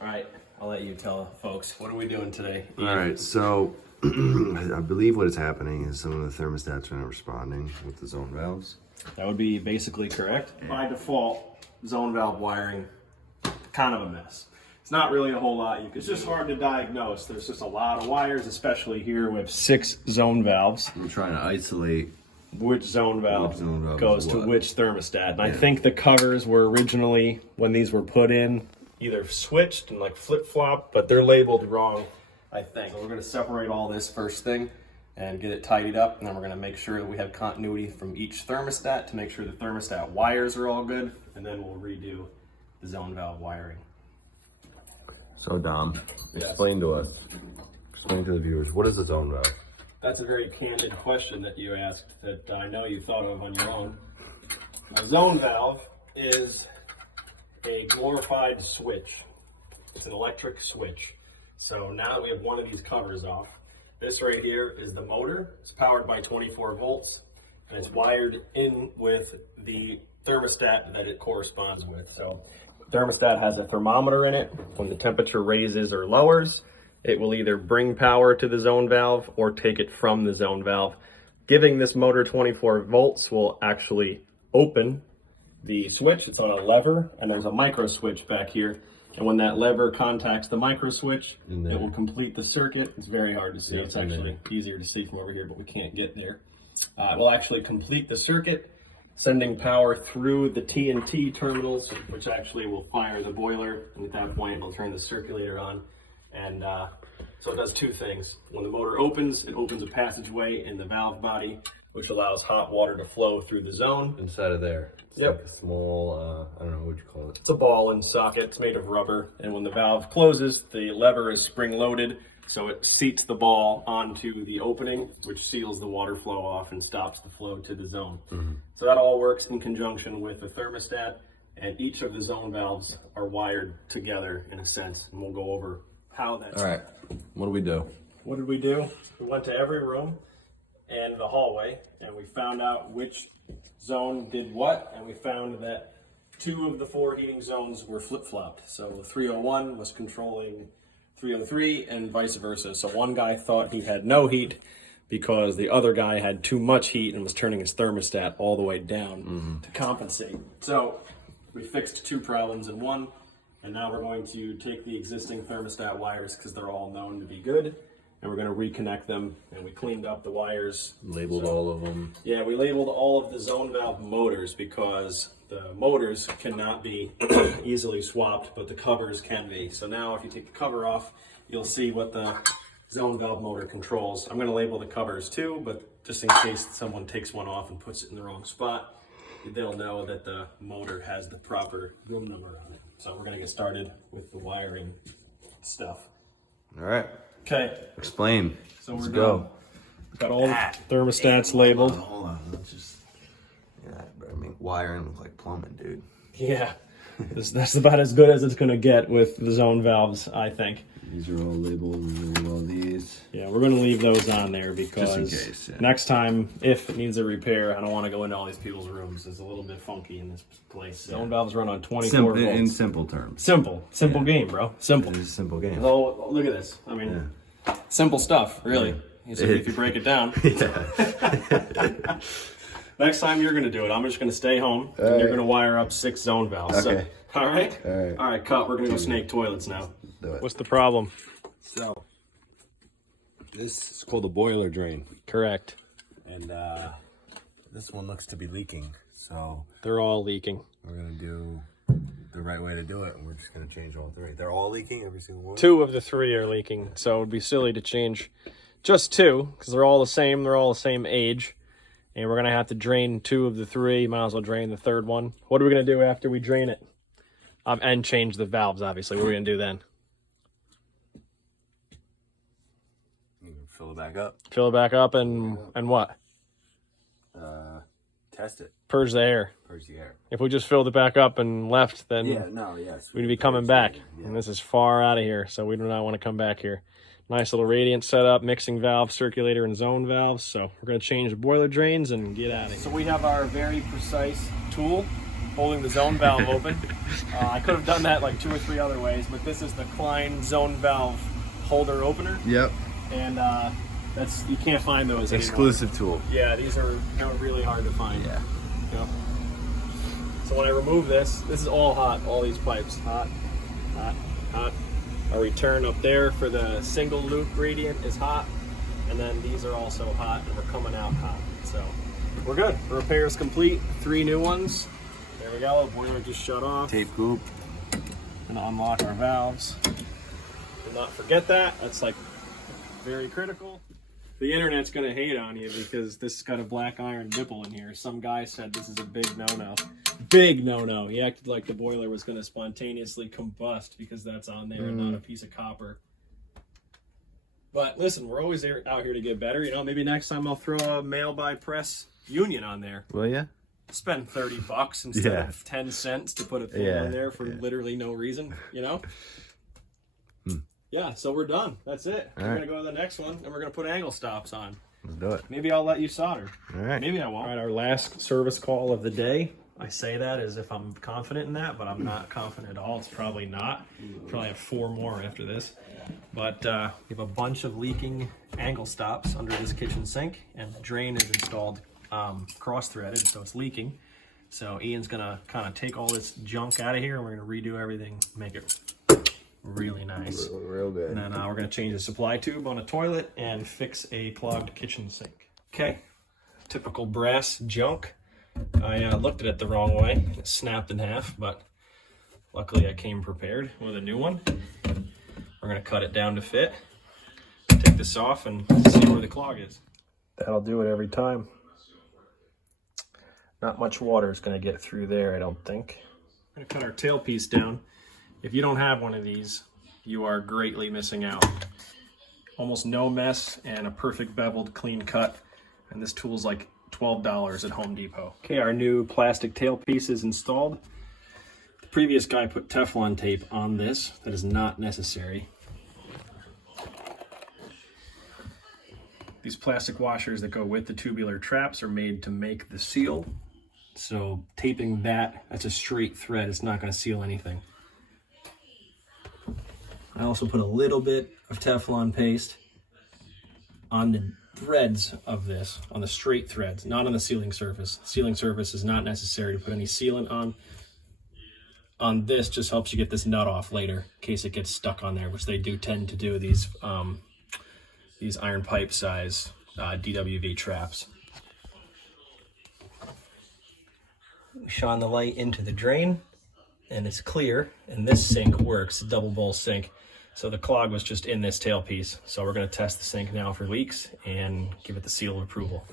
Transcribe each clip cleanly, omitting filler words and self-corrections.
All right, I'll let you tell folks. What are we doing today? All right, so I believe what is happening is some of the thermostats are not responding with the zone valves. That would be basically correct. By default, zone valve wiring, kind of a mess. It's not really a whole lot. It's just hard to diagnose. There's just a lot of wires, especially here with 6 zone valves. I'm trying to isolate Which zone valve goes to what? which thermostat. And I think the covers were originally, when these were put in, either switched and like flip-flopped, but they're labeled wrong, I think. So we're gonna separate all this first thing and get it tidied up, and then we're gonna make sure that we have continuity from each thermostat to make sure the thermostat wires are all good, and then we'll redo the zone valve wiring. So Dom, explain to us, explain to the viewers, what is a zone valve? That's a very candid question that you asked that I know you thought of on your own. A zone valve is a glorified switch. It's an electric switch. So now that we have one of these covers off, this right here is the motor. It's powered by 24 volts and it's wired in with the thermostat that it corresponds with. So the thermostat has a thermometer in it. When the temperature raises or lowers, it will either bring power to the zone valve or take it from the zone valve. Giving this motor 24 volts will actually open the switch. It's on a lever, and there's a micro switch back here. And when that lever contacts the micro switch, it will complete the circuit. It's very hard to see. It's actually easier to see from over here, but we can't get there. It will actually complete the circuit, sending power through the TNT terminals, which actually will fire the boiler. And at that point, it'll turn the circulator on. And so it does two things. When the motor opens, it opens a passageway in the valve body, which allows hot water to flow through the zone. Inside of there. It's like a small, I don't know what you call it. It's a ball and socket. It's made of rubber. And when the valve closes, the lever is spring loaded. So it seats the ball onto the opening, which seals the water flow off and stops the flow to the zone. So that all works in conjunction with the thermostat. And each of the zone valves are wired together in a sense. And we'll go over how that's. All right, what do we do? What did we do? We went to every room and the hallway, and we found out which zone did what, and we found that 2 of the 4 heating zones were flip-flopped. So 301 was controlling 303 and vice versa. So one guy thought he had no heat because the other guy had too much heat and was turning his thermostat all the way down to compensate. So we fixed 2 problems in one, and now we're going to take the existing thermostat wires, because they're all known to be good, and we're going to reconnect them. And we cleaned up the wires. Labeled all of them. Yeah, we labeled all of the zone valve motors because the motors cannot be easily swapped, but the covers can be. So now if you take the cover off, you'll see what the zone valve motor controls. I'm going to label the covers too, but just in case someone takes one off and puts it in the wrong spot, they'll know that the motor has the proper room number on it. So we're going to get started with the wiring stuff. All right. Okay. Explain. So we're done. Got all the thermostats labeled. Hold on. Let's just. Yeah, I mean, wiring looks like plumbing, dude. Yeah. That's about as good as it's going to get with the zone valves, I think. These are all labeled. And label all these. Yeah, we're going to leave those on there because just in case, next time, if it needs a repair, I don't want to go into all these people's rooms. It's a little bit funky in this place. Zone valves run on 24 volts. In simple terms. Simple game, bro. Simple. It's a simple game. Oh, look at this. I mean, simple stuff, really. If you break it down. Next time you're going to do it, I'm just going to stay home, and you're going to wire up 6 zone valves. Okay. So, all right? All right, cut. We're going to go snake toilets now. Do it. What's the problem? So, this is called a boiler drain. Correct. And this one looks to be leaking. So, They're all leaking. we're going to do the right way to do it. And we're just going to change all 3. They're all leaking, every single one? 2 of the 3 are leaking, so it would be silly to change just 2 because they're all the same. They're all the same age. And we're going to have to drain 2 of the 3. Might as well drain the 3rd one. What are we going to do after we drain it? And change the valves, obviously. What are we going to do then? You can fill it back up. Fill it back up and what? Test it. Purge the air. Purge the air. If we just filled it back up and left, then Yes. we'd be coming back. Yeah. And this is far out of here, so we do not want to come back here. Nice little radiant setup, mixing valve, circulator, and zone valves. So we're going to change the boiler drains and get out of here. So we have our very precise tool holding the zone valve open. I could have done that like 2 or 3 other ways, but this is the Klein zone valve holder opener. Yep. And that's, you can't find those Exclusive anymore. tool. Yeah, these are really hard to find. Yeah. Yep. So when I remove this is all hot, all these pipes. Hot, hot, hot. Our return up there for the single loop gradient is hot. And then these are also hot and we're coming out hot. So we're good. Repair is complete. 3 new ones. There we go. Boiler just shut off. Tape goop. Gonna unlock our valves. Do not forget that. That's like very critical. The internet's gonna hate on you because this has got a black iron nipple in here. Some guy said this is a big no-no. Big no-no. He acted like the boiler was gonna spontaneously combust because that's on there and not a piece of copper. But listen, we're always out here to get better. You know, maybe next time I'll throw a mail by press union on there. Will ya? Spend $30 instead of 10 cents to put a thing on there for literally no reason, you know? Yeah, so we're done. That's it. We're going to go to the next one, and we're going to put angle stops on. Let's do it. Maybe I'll let you solder. All right. Maybe I won't. All right, our last service call of the day. I say that as if I'm confident in that, but I'm not confident at all. It's probably not. Probably have 4 more after this. But we have a bunch of leaking angle stops under this kitchen sink, and the drain is installed cross-threaded, so it's leaking. So Ian's gonna kind of take all this junk out of here, and we're gonna redo everything, make it really nice. Real good. And then we're gonna change the supply tube on a toilet and fix a clogged kitchen sink. Okay, typical brass junk. I looked at it the wrong way. It snapped in half, but luckily I came prepared with a new one. We're gonna cut it down to fit, take this off, and see where the clog is. That'll do it every time. Not much water is gonna get through there, I don't think. We're gonna cut our tailpiece down. If you don't have one of these, you are greatly missing out. Almost no mess and a perfect beveled clean cut. And this tool's like $12 at Home Depot. Okay, our new plastic tailpiece is installed. The previous guy put Teflon tape on this. That is not necessary. These plastic washers that go with the tubular traps are made to make the seal. So taping that's a straight thread. It's not going to seal anything. I also put a little bit of Teflon paste on the threads of this, on the straight threads, not on the sealing surface. The sealing surface is not necessary to put any sealant on. On this just helps you get this nut off later in case it gets stuck on there, which they do tend to do, these iron pipe size DWV traps. We shine the light into the drain and it's clear, and this sink works, double bowl sink. So the clog was just in this tailpiece. So we're going to test the sink now for leaks and give it the seal of approval.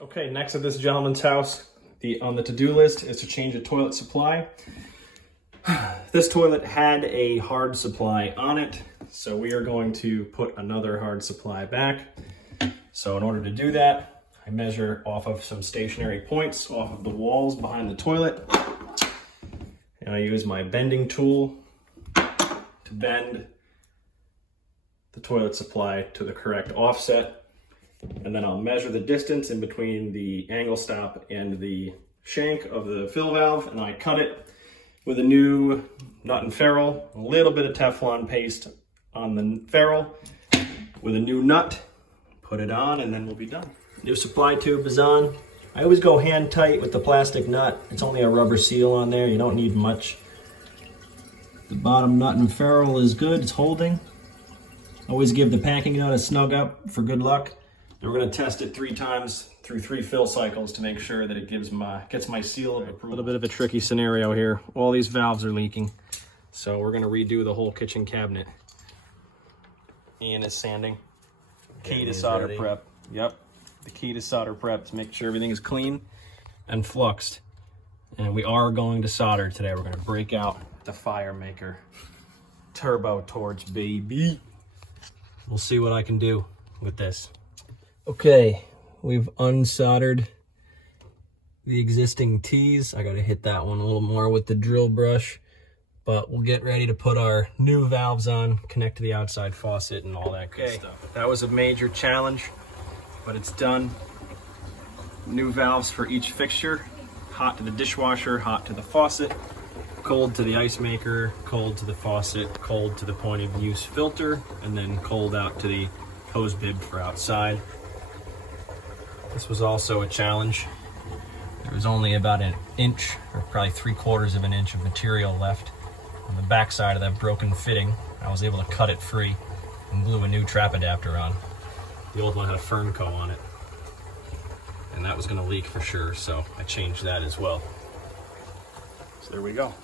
Okay, next at this gentleman's house, on the to-do list is to change the toilet supply. This toilet had a hard supply on it, so we are going to put another hard supply back. So in order to do that, I measure off of some stationary points off of the walls behind the toilet. And I use my bending tool to bend the toilet supply to the correct offset. And then I'll measure the distance in between the angle stop and the shank of the fill valve, and I cut it with a new nut and ferrule, a little bit of Teflon paste on the ferrule with a new nut, put it on, and then we'll be done. New supply tube is on. I always go hand tight with the plastic nut. It's only a rubber seal on there. You don't need much. The bottom nut and ferrule is good. It's holding. Always give the packing nut a snug up for good luck. And we're going to test it 3 times through 3 fill cycles to make sure that it gets my seal of approval. A little bit of a tricky scenario here. All these valves are leaking. So we're going to redo the whole kitchen cabinet. Ian is sanding. Key to solder prep. Yep. The key to solder prep to make sure everything is clean and fluxed. And we are going to solder today. We're going to break out the fire maker. Turbo torch, baby. we'll see what I can do with this. Okay, we've unsoldered the existing T's. I gotta hit that one a little more with the drill brush, but we'll get ready to put our new valves on, connect to the outside faucet and all that good stuff. That was a major challenge, but it's done. New valves for each fixture. Hot to the dishwasher, hot to the faucet, cold to the ice maker, cold to the faucet, cold to the point of use filter, and then cold out to the hose bib for outside. This was also a challenge. There was only about an inch, or probably 3/4 of an inch of material left on the back side of that broken fitting. I was able to cut it free and glue a new trap adapter on. The old one had a fern co on it, and that was going to leak for sure, so I changed that as well. So there we go.